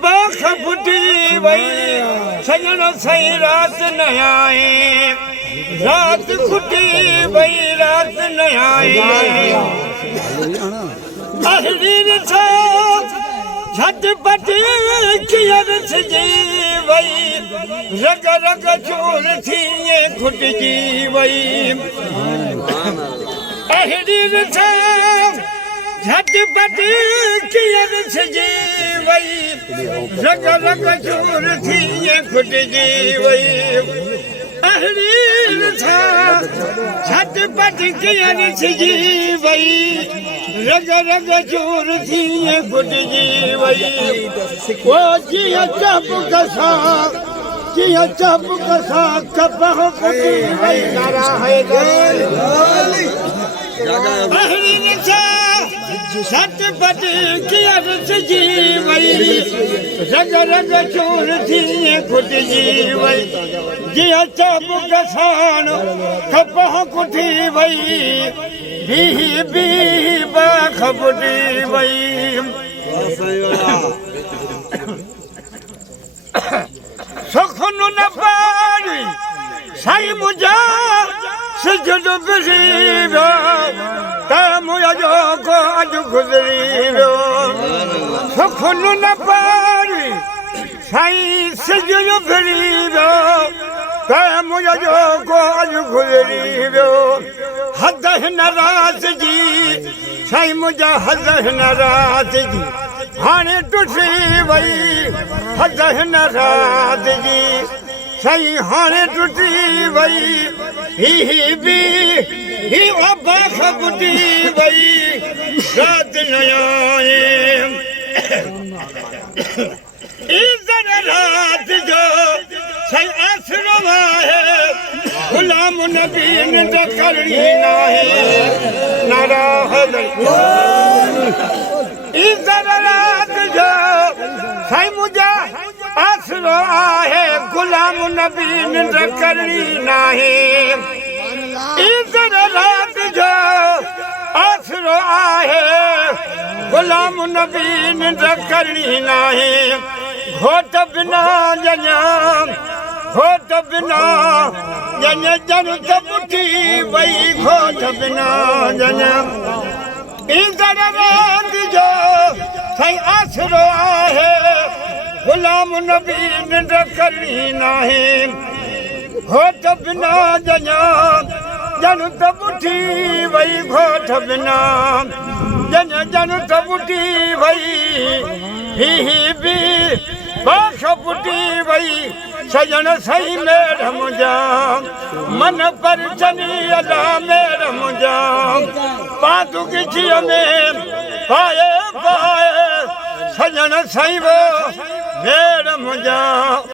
बाख फुटी वई सजण सही रात न आए रात फुटी वई रात न आए अहरीर छा झटपट कियर सजी वई रग रग चूर थी खुटजी वई अहरीर छा झटपट कियर सजी वई रग रग चूर थी खुटजी वई अहरीर छा झटपट कियर सजी वई रग रग चूर थी खुटजी वई वो जिया चप कसा कपह फुटी वई नारा है अहरीर छा झटपट कियर सजी वई रग रग चूर थी खुटजी वई जिया चप कसान कपह कुटी वई बी बाख फुटी वई सुखन न पारी साई मुझा सजद बिरियो मुझो को अज गुजरी वियो सुखन न पारी साई सजद बिरियो मुझो को अज गुजरी वियो हद हिन रात जी साई मुझा हद हिन रात जी हाणे टुटी वई हद हिन रात जी साई हाणे टुटी वई ही बाख फुटी वई रात न आए इज़त रात जो साई आसरो आहे गुलाम नबी न करणी नाहे नारा इज़त रात जो साई मुझा आसरो आहे गुलाम नबी न करणी नाहे इज़त रात जो आसरो आहे गुलाम नबी न करणी नाहे घोट बिना जञा घोट बिना जन त पुठी वई घोट बिना जञा इज़त रात जो साई आसरो आहे गुलाम नबी न करणी नाहे घोट बिना जञा जन त पुठी वई घोट बिना जन त पुठी वई बी बाख फुटी वई सजण सही मेर मुंहिंजा मन पर चनी अदा मेर मुंहिंजा पातू किचिय में पाए पाए सजण सही वो मेर मुंहिंजा